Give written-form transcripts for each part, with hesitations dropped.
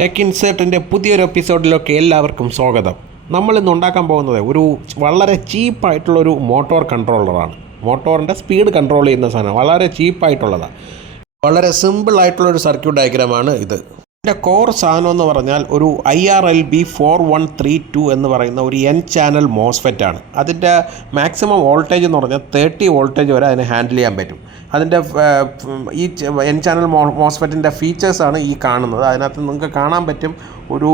Tech ഇൻസേർട്ടിൻ്റെ പുതിയൊരു എപ്പിസോഡിലൊക്കെ എല്ലാവർക്കും സ്വാഗതം. നമ്മളിന്ന് ഉണ്ടാക്കാൻ പോകുന്നത് ഒരു വളരെ ചീപ്പായിട്ടുള്ളൊരു മോട്ടോർ കൺട്രോളറാണ്. മോട്ടോറിൻ്റെ സ്പീഡ് കൺട്രോൾ ചെയ്യുന്ന സാധനം വളരെ ചീപ്പായിട്ടുള്ളതാണ്. വളരെ സിമ്പിളായിട്ടുള്ളൊരു സർക്യൂട്ട് ഡയഗ്രാമാണ് ഇത്. ഇതിൻ്റെ കോർ സാധനം എന്ന് പറഞ്ഞാൽ ഒരു IRLB4132 എന്ന് പറയുന്ന ഒരു N ചാനൽ മോസ്ഫെറ്റാണ്. അതിൻ്റെ മാക്സിമം വോൾട്ടേജ് എന്ന് പറഞ്ഞാൽ 30 വോൾട്ടേജ് വരെ അതിനെ ഹാൻഡിൽ ചെയ്യാൻ പറ്റും. അതിൻ്റെ ഈ N ചാനൽ മോസ്ഫെറ്റിൻ്റെ ഫീച്ചേഴ്സാണ് ഈ കാണുന്നത്. അതിനകത്ത് നിങ്ങൾക്ക് കാണാൻ പറ്റും ഒരു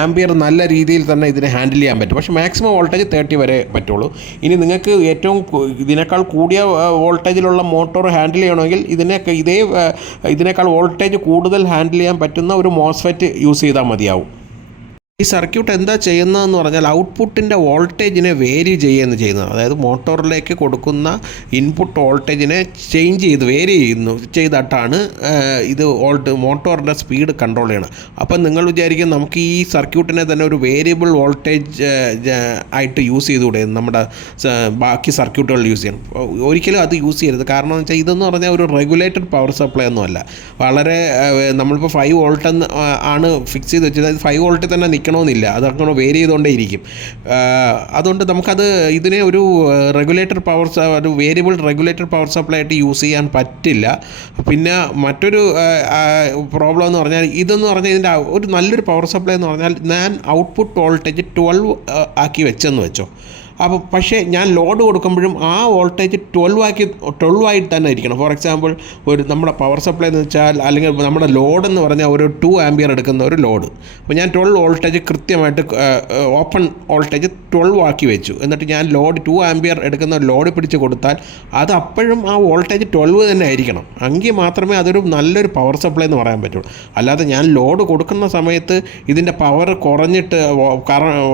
ആംബിയർ നല്ല രീതിയിൽ തന്നെ ഇതിനെ ഹാൻഡിൽ ചെയ്യാൻ പറ്റും. പക്ഷേ മാക്സിമം വോൾട്ടേജ് 30 വരെ പറ്റുള്ളൂ. ഇനി നിങ്ങൾക്ക് ഏറ്റവും ഇതിനേക്കാൾ കൂടിയ വോൾട്ടേജിലുള്ള മോട്ടോർ ഹാൻഡിൽ ചെയ്യണമെങ്കിൽ ഇതിനേക്കാൾ വോൾട്ടേജ് കൂടുതൽ ഹാൻഡിൽ ചെയ്യാൻ പറ്റുന്ന ഒരു മോസ്ഫെറ്റ് യൂസ് ചെയ്താൽ മതിയാവും. ഈ സർക്യൂട്ട് എന്താ ചെയ്യുന്നതെന്ന് പറഞ്ഞാൽ ഔട്ട്പുട്ടിൻ്റെ വോൾട്ടേജിനെ വേരി ചെയ്യുന്നത്. അതായത് മോട്ടോറിലേക്ക് കൊടുക്കുന്ന ഇൻപുട്ട് വോൾട്ടേജിനെ വേരി ചെയ്തിട്ടാണ് ഇത് മോട്ടോറിൻ്റെ സ്പീഡ് കൺട്രോൾ ചെയ്യണം. അപ്പം നിങ്ങൾ വിചാരിക്കും നമുക്ക് ഈ സർക്യൂട്ടിനെ തന്നെ ഒരു വേരിയബിൾ വോൾട്ടേജ് ആയിട്ട് യൂസ് ചെയ്തുകൂടെ, നമ്മുടെ ബാക്കി സർക്യൂട്ടുകൾ യൂസ് ചെയ്യണം. ഒരിക്കലും അത് യൂസ് ചെയ്യരുത്. കാരണം എന്ന് വെച്ചാൽ ഇതെന്ന് പറഞ്ഞാൽ ഒരു റെഗുലേറ്റഡ് പവർ സപ്ലൈ ഒന്നുമല്ല. വളരെ നമ്മളിപ്പോൾ 5 വോൾട്ട് ആണ് ഫിക്സ് ചെയ്ത് വെച്ചത്. 5 വോൾട്ടിൽ തന്നെ നിൽക്കണമെന്നില്ല, അതങ്ങനെ വേരി ചെയ്തുകൊണ്ടേ ഇരിക്കും. അതുകൊണ്ട് നമുക്കത് ഇതിനെ ഒരു ഒരു വേരിയബിൾ റെഗുലേറ്റഡ് പവർ സപ്ലൈ ആയിട്ട് യൂസ് ചെയ്യാൻ പറ്റില്ല. പിന്നെ മറ്റൊരു പ്രോബ്ലം എന്ന് പറഞ്ഞാൽ ഇതെന്ന് പറഞ്ഞാൽ ഇതിൻ്റെ ഒരു നല്ലൊരു പവർ സപ്ലൈ എന്ന് പറഞ്ഞാൽ ഞാൻ ഔട്ട്പുട്ട് വോൾട്ടേജ് 12 ആക്കി വെച്ചെന്ന് വെച്ചോ. അപ്പോൾ പക്ഷേ ഞാൻ ലോഡ് കൊടുക്കുമ്പോഴും ആ വോൾട്ടേജ് 12 ആയിട്ട് തന്നെ ഇരിക്കണം. ഫോർ എക്സാമ്പിൾ നമ്മുടെ പവർ സപ്ലൈ എന്ന് വെച്ചാൽ അല്ലെങ്കിൽ നമ്മുടെ ലോഡ് എന്ന് പറഞ്ഞാൽ ഒരു 2 ആംബിയർ എടുക്കുന്ന ഒരു ലോഡ്. അപ്പോൾ ഞാൻ 12 വോൾട്ടേജ് കൃത്യമായിട്ട് ഓപ്പൺ വോൾട്ടേജ് 12 ആക്കി വെച്ചു. എന്നിട്ട് ഞാൻ 2 ആംബിയർ എടുക്കുന്ന ലോഡ് പിടിച്ച് കൊടുത്താൽ അത് അപ്പോഴും ആ വോൾട്ടേജ് 12 തന്നെ ആയിരിക്കണം. എങ്കിൽ മാത്രമേ അതൊരു നല്ലൊരു പവർ സപ്ലൈ എന്ന് പറയാൻ പറ്റുള്ളൂ. അല്ലാതെ ഞാൻ ലോഡ് കൊടുക്കുന്ന സമയത്ത് ഇതിൻ്റെ പവർ കുറഞ്ഞിട്ട്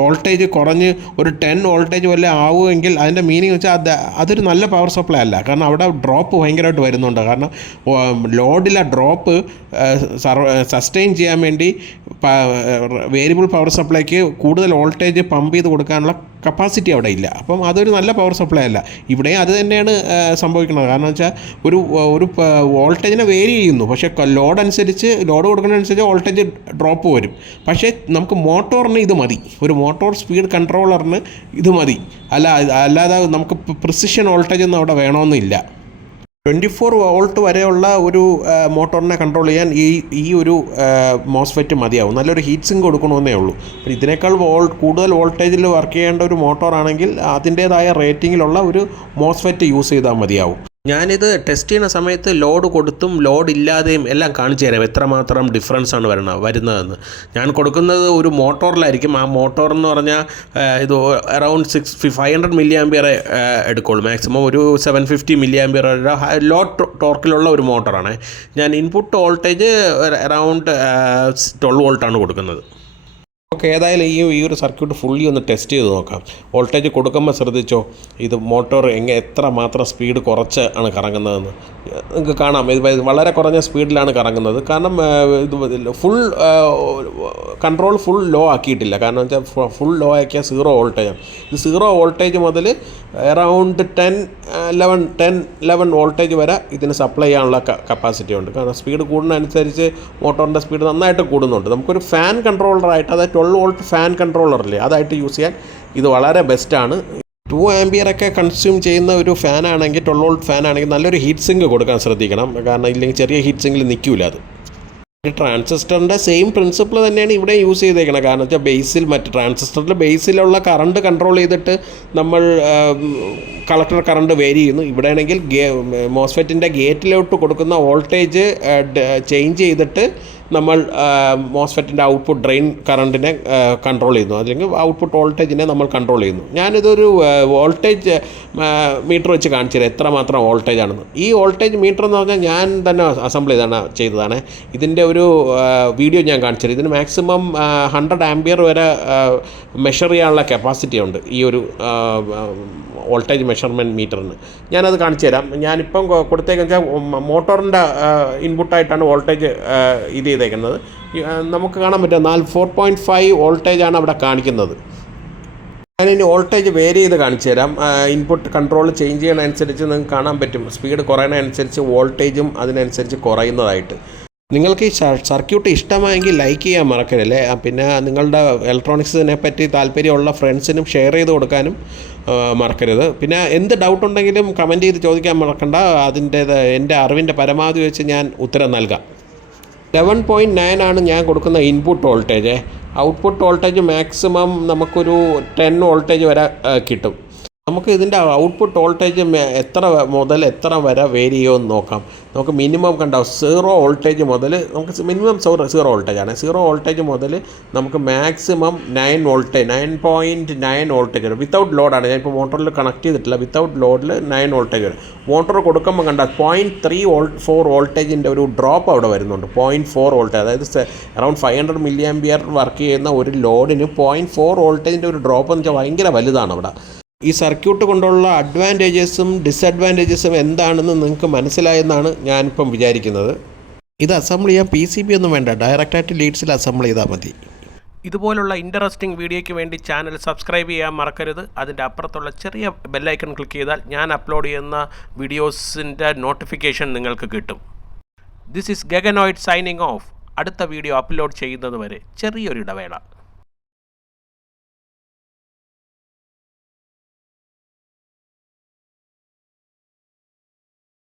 വോൾട്ടേജ് കുറഞ്ഞ് ഒരു 10 വോൾട്ടേജ് വല്ല ആവുമെങ്കിൽ അതിൻ്റെ മീനിങ് വെച്ചാൽ അതൊരു നല്ല പവർ സപ്ലൈ അല്ല. കാരണം അവിടെ ഡ്രോപ്പ് ഭയങ്കരമായിട്ട് വരുന്നുണ്ട്. കാരണം ലോഡിലെ ഡ്രോപ്പ് സസ്റ്റെയിൻ ചെയ്യാൻ വേണ്ടി വേരിയബിൾ പവർ സപ്ലൈക്ക് കൂടുതൽ വോൾട്ടേജ് പമ്പ് ചെയ്ത് കൊടുക്കാനുള്ള കപ്പാസിറ്റി അവിടെ ഇല്ല. അപ്പം അതൊരു നല്ല പവർ സപ്ലൈ അല്ല. ഇവിടെ അത് തന്നെയാണ് സംഭവിക്കുന്നത്. കാരണം വെച്ചാൽ ഒരു വോൾട്ടേജിനെ വേരി ചെയ്യുന്നു, പക്ഷേ ലോഡ് കൊടുക്കുന്നതനുസരിച്ച് വോൾട്ടേജ് ഡ്രോപ്പ് വരും. പക്ഷേ നമുക്ക് മോട്ടോറിന് ഇത് മതി, ഒരു മോട്ടോർ സ്പീഡ് കൺട്രോളറിന് ഇത് മതി. അല്ലാതെ നമുക്ക് പ്രിസിഷൻ വോൾട്ടേജ് ഒന്നും അവിടെ വേണമെന്നില്ല. 24 വോൾട്ട് വരെയുള്ള ഒരു മോട്ടോറിനെ കൺട്രോൾ ചെയ്യാൻ ഈ ഒരു മോസ്ഫെറ്റ് മതിയാവും. നല്ലൊരു ഹീറ്റ് സിങ്ക് കൊടുക്കണമെന്നേ ഉള്ളൂ. അപ്പോൾ ഇതിനേക്കാൾ കൂടുതൽ വോൾട്ടേജിൽ വർക്ക് ചെയ്യേണ്ട ഒരു മോട്ടോറാണെങ്കിൽ അതിൻ്റേതായ റേറ്റിങ്ങിലുള്ള ഒരു മോസ്ഫെറ്റ് യൂസ് ചെയ്താൽ മതിയാവും. ഞാനിത് ടെസ്റ്റ് ചെയ്യുന്ന സമയത്ത് ലോഡ് കൊടുത്തും ലോഡ് ഇല്ലാതെയും എല്ലാം കാണിച്ചു തരാം എത്രമാത്രം ഡിഫറൻസാണ് വരുന്നതെന്ന്. ഞാൻ കൊടുക്കുന്നത് ഒരു മോട്ടോറിലായിരിക്കും. ആ മോട്ടോർ എന്ന് പറഞ്ഞാൽ ഇത് അറൗണ്ട് 500 മില്ലി ആംബിയറെ എടുക്കുള്ളൂ. മാക്സിമം ഒരു 750 മില്ലി ആംബിയർ ലോ ടോർക്കിലുള്ള ഒരു മോട്ടറാണ്. ഞാൻ ഇൻപുട്ട് വോൾട്ടേജ് അറൗണ്ട് 12 വോൾട്ടാണ് കൊടുക്കുന്നത്. നമുക്ക് ഏതായാലും ഈ ഒരു സർക്യൂട്ട് ഫുള്ളി ഒന്ന് ടെസ്റ്റ് ചെയ്ത് നോക്കാം. വോൾട്ടേജ് കൊടുക്കുമ്പോൾ ശ്രദ്ധിച്ചോ, ഇത് മോട്ടോർ എത്ര മാത്രം സ്പീഡ് കുറച്ച് ആണ് കറങ്ങുന്നതെന്ന് നിങ്ങൾക്ക് കാണാം. ഇത് വളരെ കുറഞ്ഞ സ്പീഡിലാണ് കറങ്ങുന്നത്. കാരണം ഇത് ഫുൾ ലോ ആക്കിയിട്ടില്ല. കാരണം വെച്ചാൽ ഫുൾ ലോ ആക്കിയാൽ 0 വോൾട്ടേജാണ്. ഇത് 0 വോൾട്ടേജ് മുതൽ അറൗണ്ട് 10-11 വോൾട്ടേജ് വരെ ഇതിന് സപ്ലൈ ചെയ്യാനുള്ള കപ്പാസിറ്റി ഉണ്ട്. കാരണം സ്പീഡ് കൂടുന്നതനുസരിച്ച് മോട്ടോറിൻ്റെ സ്പീഡ് നന്നായിട്ട് കൂടുന്നുണ്ട്. നമുക്കൊരു ഫാൻ കൺട്രോളറായിട്ട്, അതായത് 12 വോൾട്ട് ഫാൻ കൺട്രോളറില്ലേ, അതായിട്ട് യൂസ് ചെയ്യാൻ ഇത് വളരെ ബെസ്റ്റാണ്. 2 ആംബിയറൊക്കെ കൺസ്യൂം ചെയ്യുന്ന ഒരു ഫാനാണെങ്കിൽ, 12 വോൾട്ട് ഫാനാണെങ്കിൽ നല്ലൊരു ഹീറ്റ് സിങ്ക് കൊടുക്കാൻ ശ്രദ്ധിക്കണം. കാരണം ഇല്ലെങ്കിൽ ചെറിയ ഹീറ്റ് സിങ്കിൽ നിൽക്കില്ല അത്. ട്രാൻസിസ്റ്ററിൻ്റെ സെയിം പ്രിൻസിപ്പിൾ തന്നെയാണ് ഇവിടെ യൂസ് ചെയ്തേക്കണം. കാരണം വെച്ചാൽ ട്രാൻസിസ്റ്ററിൻ്റെ ബേസിലുള്ള കറണ്ട് കൺട്രോൾ ചെയ്തിട്ട് നമ്മൾ കളക്ടർ കറണ്ട് വേരി ചെയ്യുന്നു. ഇവിടെ ആണെങ്കിൽ മോസ്ഫെറ്റിൻ്റെ ഗേറ്റിലോട്ട് കൊടുക്കുന്ന വോൾട്ടേജ് ചേഞ്ച് ചെയ്തിട്ട് നമ്മൾ മോസ്ഫെറ്റിൻ്റെ ഔട്ട്പുട്ട് ഡ്രെയിൻ കറണ്ടിനെ കൺട്രോൾ ചെയ്യുന്നു, അല്ലെങ്കിൽ ഔട്ട്പുട്ട് വോൾട്ടേജിനെ നമ്മൾ കൺട്രോൾ ചെയ്യുന്നു. ഞാനിതൊരു വോൾട്ടേജ് മീറ്റർ വെച്ച് കാണിച്ചു തരാം എത്രമാത്രം വോൾട്ടേജ് ആണെന്ന്. ഈ വോൾട്ടേജ് മീറ്റർ എന്ന് പറഞ്ഞാൽ ഞാൻ തന്നെ അസംബിൾ ചെയ്തതാണ്. ഇതിൻ്റെ ഒരു വീഡിയോ ഞാൻ കാണിച്ചു തരാം. ഇതിന് മാക്സിമം 100 ആംബിയർ വരെ മെഷർ ചെയ്യാനുള്ള കപ്പാസിറ്റി ഉണ്ട് ഈ ഒരു വോൾട്ടേജ് മെഷർമെൻറ്റ് മീറ്ററിന്. ഞാനത് കാണിച്ചു തരാം. ഞാനിപ്പം കൊടുത്തേക്കെന്ന് വെച്ചാൽ മോട്ടോറിൻ്റെ ഇൻപുട്ടായിട്ടാണ് വോൾട്ടേജ് ഇത് ചെയ്തേക്കുന്നത്. നമുക്ക് കാണാൻ പറ്റുക 4.5 വോൾട്ടേജാണ് അവിടെ കാണിക്കുന്നത്. ഞാനിനി വോൾട്ടേജ് വേരി ചെയ്ത് കാണിച്ചു തരാം. ഇൻപുട്ട് കൺട്രോൾ ചേഞ്ച് ചെയ്യുന്നതനുസരിച്ച് നിങ്ങൾക്ക് കാണാൻ പറ്റും സ്പീഡ് കുറയുന്നതനുസരിച്ച് വോൾട്ടേജും അതിനനുസരിച്ച് കുറയുന്നതായിട്ട്. നിങ്ങൾക്ക് ഈ സർക്യൂട്ട് ഇഷ്ടമായെങ്കിൽ ലൈക്ക് ചെയ്യാൻ മറക്കരുതല്ലേ. പിന്നെ നിങ്ങളുടെ ഇലക്ട്രോണിക്സിനെ പറ്റി താല്പര്യമുള്ള ഫ്രണ്ട്സിനും ഷെയർ ചെയ്ത് കൊടുക്കാനും മറക്കരുത്. പിന്നെ എന്ത് ഡൗട്ട് ഉണ്ടെങ്കിലും കമൻറ്റ് ചെയ്ത് ചോദിക്കാൻ മറക്കണ്ട. എൻ്റെ അറിവിൻ്റെ പരമാവധി വെച്ച് ഞാൻ ഉത്തരം നൽകാം. 11.9 ആണ് ഞാൻ കൊടുക്കുന്ന input voltage. Output voltage maximum നമുക്കൊരു 10 വോൾട്ടേജ് വരെ കിട്ടും. നമുക്ക് ഇതിൻ്റെ ഔട്ട്പുട്ട് വോൾട്ടേജ് എത്ര മുതൽ എത്ര വരെ വേരി ചെയ്യുമെന്ന് നോക്കാം. നമുക്ക് മിനിമം കണ്ട 0 വോൾട്ടേജ് മുതൽ നമുക്ക് മിനിമം 0 വോൾട്ടേജാണ്. 0 വോൾട്ടേജ് മുതൽ നമുക്ക് മാക്സിമം 9.9 വോൾട്ടേജ് വരും. വിത്തൗട്ട് ലോഡാണ്, ഞാനിപ്പോൾ മോട്ടറിൽ കണക്ട് ചെയ്തിട്ടില്ല. വിത്തൗട്ട് ലോഡിൽ 9 വോൾട്ടേജ് വരും. മോട്ടോർ കൊടുക്കുമ്പോൾ കണ്ട 0.4 വോൾട്ടേജിൻ്റെ ഒരു ഡ്രോപ്പ് അവിടെ വരുന്നുണ്ട്. 0.4 വോൾട്ടേജ്, അതായത് അറൗണ്ട് 500 മില്ലി ആംപിയർ വർക്ക് ചെയ്യുന്ന ഒരു ലോഡിന് 0.4 വോൾട്ടേജിൻ്റെ ഒരു ഡ്രോപ്പ് എന്ന് വെച്ചാൽ ഭയങ്കര വലുതാണ് അവിടെ. ഈ സർക്യൂട്ട് കൊണ്ടുള്ള അഡ്വാൻറ്റേജസും ഡിസഡ്വാൻറ്റേജസും എന്താണെന്ന് നിങ്ങൾക്ക് മനസ്സിലായെന്നാണ് ഞാനിപ്പം വിചാരിക്കുന്നത്. ഇത് അസംബിൾ ചെയ്യാൻ PCB ഒന്നും വേണ്ട, ഡയറക്റ്റായിട്ട് ലീഡ്സിൽ അസംബിൾ ചെയ്താൽ മതി. ഇതുപോലുള്ള ഇൻട്രസ്റ്റിംഗ് വീഡിയോയ്ക്ക് വേണ്ടി ചാനൽ സബ്സ്ക്രൈബ് ചെയ്യാൻ മറക്കരുത്. അതിൻ്റെ അപ്പുറത്തുള്ള ചെറിയ ബെല്ലൈക്കൺ ക്ലിക്ക് ചെയ്താൽ ഞാൻ അപ്ലോഡ് ചെയ്യുന്ന വീഡിയോസിൻ്റെ നോട്ടിഫിക്കേഷൻ നിങ്ങൾക്ക് കിട്ടും. This is Gaganoid signing off. അടുത്ത വീഡിയോ അപ്ലോഡ് ചെയ്യുന്നത് വരെ ചെറിയൊരു ഇടവേള.